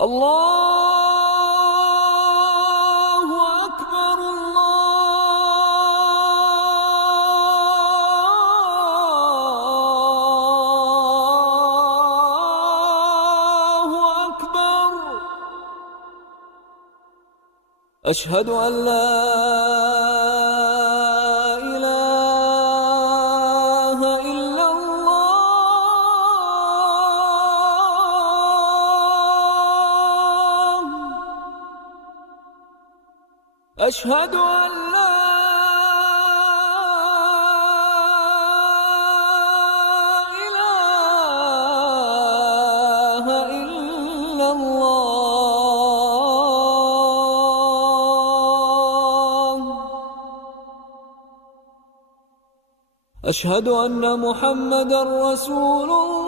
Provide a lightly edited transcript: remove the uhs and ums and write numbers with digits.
الله أكبر الله أكبر. أشهد أن لا إله إلا الله. أشهد أن لا إله إلا الله. أشهد أن محمدًا رسول الله.